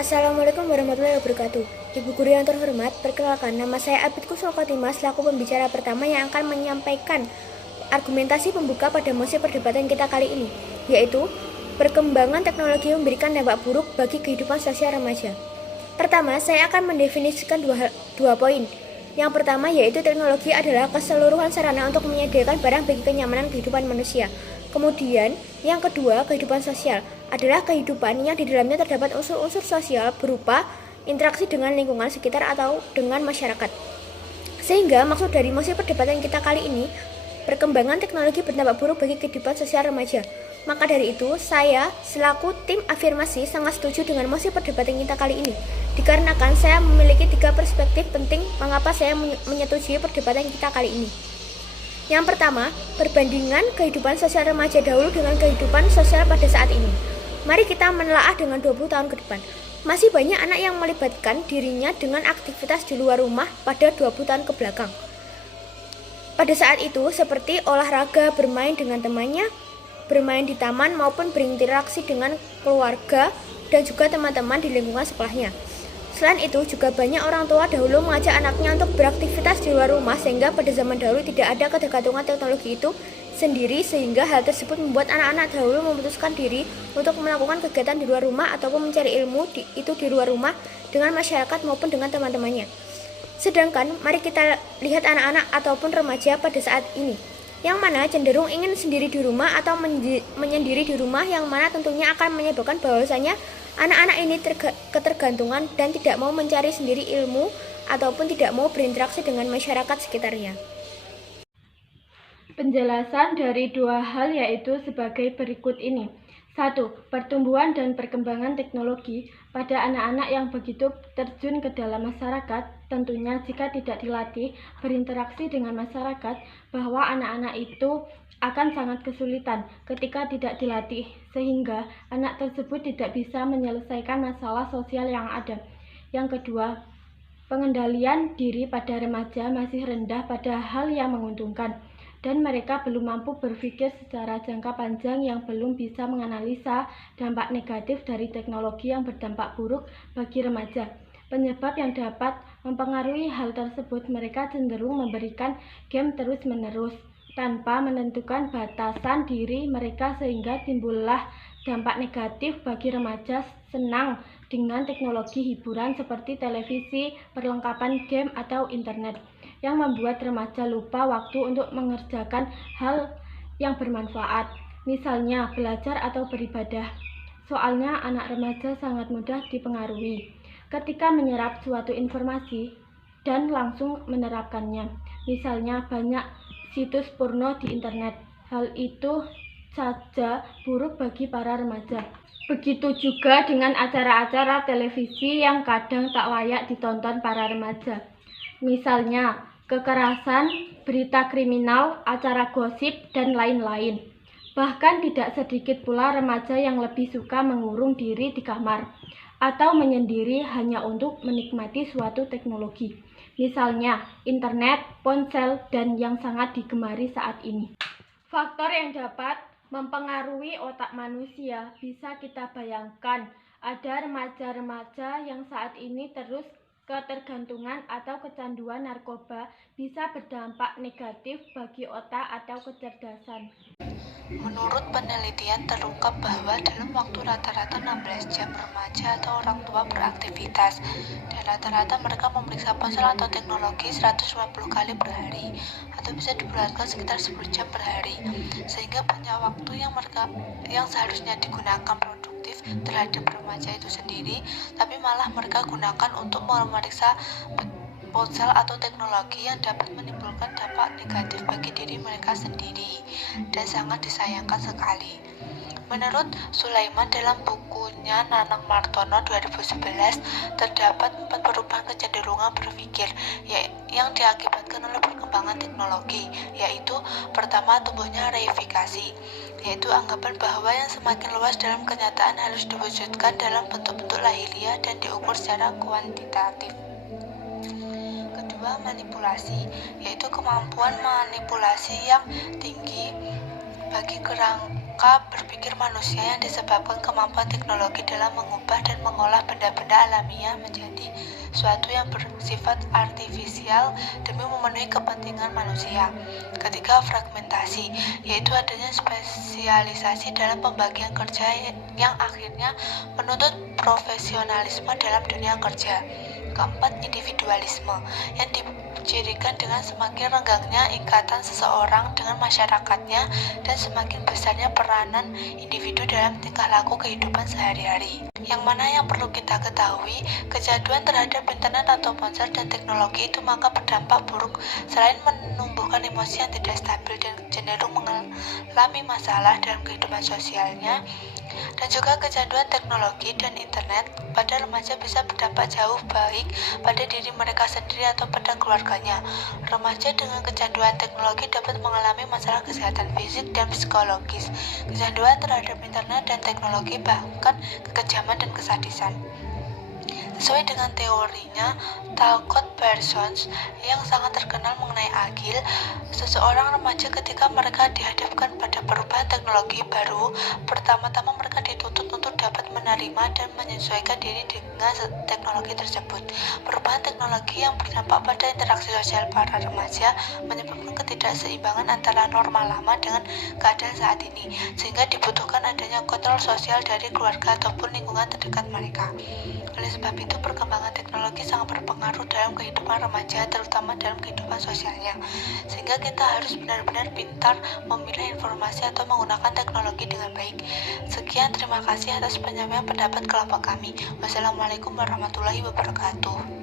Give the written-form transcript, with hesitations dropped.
Assalamualaikum warahmatullahi wabarakatuh. Ibu guru yang terhormat, perkenalkan nama saya Abid Kuswokotima selaku pembicara pertama yang akan menyampaikan argumentasi pembuka pada mosi perdebatan kita kali ini, yaitu perkembangan teknologi memberikan dampak buruk bagi kehidupan sosial remaja. Pertama, saya akan mendefinisikan dua poin. Yang pertama yaitu teknologi adalah keseluruhan sarana untuk menyediakan barang bagi kenyamanan kehidupan manusia. Kemudian, yang kedua, kehidupan sosial adalah kehidupan yang di dalamnya terdapat unsur-unsur sosial berupa interaksi dengan lingkungan sekitar atau dengan masyarakat. Sehingga maksud dari mosi perdebatan kita kali ini, perkembangan teknologi berdampak buruk bagi kehidupan sosial remaja. Maka dari itu, saya selaku tim afirmasi sangat setuju dengan mosi perdebatan kita kali ini. Dikarenakan saya memiliki 3 perspektif penting mengapa saya menyetujui perdebatan kita kali ini. Yang pertama, perbandingan kehidupan sosial remaja dahulu dengan kehidupan sosial pada saat ini. Mari kita menelaah dengan 20 tahun ke depan. Masih banyak anak yang melibatkan dirinya dengan aktivitas di luar rumah pada 20 tahun ke belakang. Pada saat itu, seperti olahraga, bermain dengan temannya, bermain di taman maupun berinteraksi dengan keluarga dan juga teman-teman di lingkungan sekolahnya. Selain itu, juga banyak orang tua dahulu mengajak anaknya untuk beraktivitas di luar rumah sehingga pada zaman dahulu tidak ada ketergantungan teknologi itu sendiri, sehingga hal tersebut membuat anak-anak dahulu memutuskan diri untuk melakukan kegiatan di luar rumah ataupun mencari ilmu itu di luar rumah dengan masyarakat maupun dengan teman-temannya. Sedangkan mari kita lihat anak-anak ataupun remaja pada saat ini, yang mana cenderung ingin sendiri di rumah atau menyendiri di rumah, yang mana tentunya akan menyebabkan bahwasanya anak-anak ini ketergantungan dan tidak mau mencari sendiri ilmu ataupun tidak mau berinteraksi dengan masyarakat sekitarnya. Penjelasan dari dua hal yaitu sebagai berikut ini. 1. Pertumbuhan dan perkembangan teknologi pada anak-anak yang begitu terjun ke dalam masyarakat. Tentunya jika tidak dilatih berinteraksi dengan masyarakat, bahwa anak-anak itu akan sangat kesulitan ketika tidak dilatih, sehingga anak tersebut tidak bisa menyelesaikan masalah sosial yang ada. Yang kedua, pengendalian diri pada remaja masih rendah pada hal yang menguntungkan, dan mereka belum mampu berpikir secara jangka panjang, yang belum bisa menganalisa dampak negatif dari teknologi yang berdampak buruk bagi remaja. Penyebab yang dapat mempengaruhi hal tersebut, mereka cenderung memberikan game terus-menerus tanpa menentukan batasan diri mereka, sehingga timbullah dampak negatif bagi remaja senang dengan teknologi hiburan seperti televisi, perlengkapan game atau internet, yang membuat remaja lupa waktu untuk mengerjakan hal yang bermanfaat, misalnya belajar atau beribadah. Soalnya anak remaja sangat mudah dipengaruhi ketika menyerap suatu informasi dan langsung menerapkannya. Misalnya banyak situs porno di internet. Hal itu saja buruk bagi para remaja. Begitu juga dengan acara-acara televisi yang kadang tak layak ditonton para remaja. Misalnya kekerasan, berita kriminal, acara gosip, dan lain-lain. Bahkan tidak sedikit pula remaja yang lebih suka mengurung diri di kamar atau menyendiri hanya untuk menikmati suatu teknologi. Misalnya internet, ponsel, dan yang sangat digemari saat ini. Faktor yang dapat mempengaruhi otak manusia bisa kita bayangkan. Ada remaja-remaja yang saat ini terus ketergantungan atau kecanduan narkoba, bisa berdampak negatif bagi otak atau kecerdasan. Menurut penelitian terungkap bahwa dalam waktu rata-rata 16 jam remaja atau orang tua beraktivitas, dan rata-rata mereka memeriksa ponsel atau teknologi 150 kali per hari, atau bisa dibulatkan sekitar 10 jam per hari, sehingga banyak waktu yang seharusnya digunakan produktif terhadap remaja itu sendiri, tapi malah mereka gunakan untuk memeriksa ponsel atau teknologi yang dapat menimbulkan dampak negatif bagi diri mereka sendiri, dan sangat disayangkan sekali. Menurut Sulaiman dalam bukunya Nanang Martono 2011, terdapat 4 perubahan kecenderungan berpikir yang diakibatkan oleh perkembangan teknologi, yaitu pertama, tumbuhnya reifikasi, yaitu anggapan bahwa yang semakin luas dalam kenyataan harus diwujudkan dalam bentuk-bentuk lahiriah dan diukur secara kuantitatif. Kedua, manipulasi, yaitu kemampuan manipulasi yang tinggi bagi pola berpikir manusia yang disebabkan kemampuan teknologi dalam mengubah dan mengolah benda-benda alamiah menjadi suatu yang bersifat artifisial demi memenuhi kepentingan manusia. Ketiga, fragmentasi, yaitu adanya spesialisasi dalam pembagian kerja yang akhirnya menuntut profesionalisme dalam dunia kerja. Keempat, individualisme, yang dicirikan dengan semakin renggangnya ikatan seseorang dengan masyarakatnya dan semakin besarnya peranan individu dalam tingkah laku kehidupan sehari-hari. Yang mana yang perlu kita ketahui, kecanduan terhadap internet atau ponsel dan teknologi itu maka berdampak buruk selain menumbuhkan emosi yang tidak stabil dan cenderung mengalami masalah dalam kehidupan sosialnya, dan juga kecanduan teknologi dan internet pada remaja bisa berdampak jauh baik pada diri mereka sendiri atau pada keluarganya. Remaja dengan kecanduan teknologi dapat mengalami masalah kesehatan fisik dan psikologis, kecanduan terhadap internet dan teknologi, bahkan kekejaman dan kesadisan. Sesuai dengan teorinya Talcott Parsons yang sangat terkenal mengenai Agil, seseorang remaja ketika mereka dihadapkan pada perubahan teknologi baru, pertama-tama mereka dituntut untuk dapat menerima dan menyesuaikan diri dengan teknologi tersebut. Perubahan teknologi yang berdampak pada interaksi sosial para remaja menyebabkan ketidakseimbangan antara norma lama dengan keadaan saat ini, sehingga dibutuhkan adanya kontrol sosial dari keluarga ataupun lingkungan terdekat mereka. Oleh sebab itu, perkembangan teknologi sangat berpengaruh dalam kehidupan remaja, terutama dalam kehidupan sosialnya. Sehingga kita harus benar-benar pintar memilah informasi atau menggunakan teknologi dengan baik. Sekian, terima kasih atas penyampaian pendapat kelompok kami. Wassalamualaikum warahmatullahi wabarakatuh.